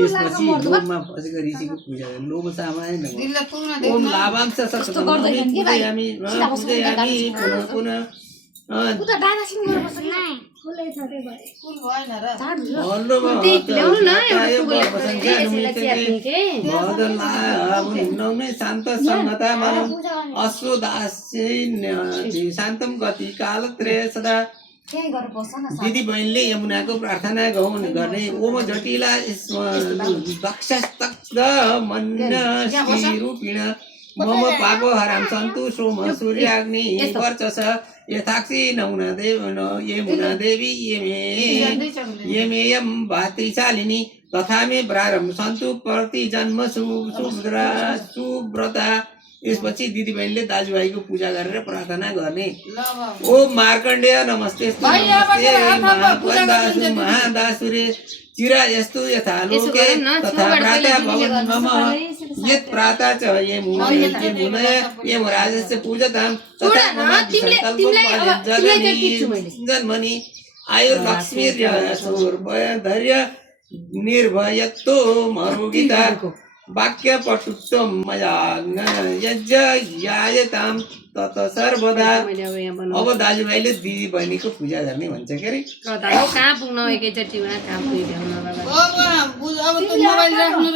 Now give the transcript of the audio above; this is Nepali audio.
यसपछि लोभमा फसेको ऋषिको पूजा गर्नु लोभ सामान्य नभयो ओम लाभांश सत्सङ्गमी पुनः पुनः उता डाँडासिन गर्नुपर्छ नि फुलै छ त्यो भए फुल भएन र ल्याउनु न शान्त संहता अश्वदासी शान्तम गति कालत्रय सदा त्यही गरेर बस्छ न दिदी बहिनीले यमुनाको प्रार्थना गर्ने ओम जटिला दक्षस्तक्ष मन्यश्री रूपिण मम पाप हराम सन्तु सोम सूर्याग्नि वर्चस यथाक्षी नमुना देवी येमेयं भातृशालिनी तथा मे प्रारम्भ सन्तु प्रति जन्म सुव्रता यसपछि दिदी बहिनीले दाजुभाइको पूजा गरेर प्रार्थना गर्ने ओम मार्कण्डेय नमस्ते महादासुरे चिरा यस्तु यथा लोके तथा प्रातः भवन मम यत् प्रातः च ये राजस्य पूजतां तथा मम जन्मनि आयुर्लक्ष्मीर्यशोर्धैर्य निर्भयत्तो मरुगिता वाक्य पटुत्वं मया यज्ञयायतां तत सर्वदा अब दाजुभाइले दिदी बहिनीको पूजा गर्ने भन्छ के अरे कहाँ पुग्न एकैचोटिमा कहाँ पुग्यो अब त मोबाइल राख्नु र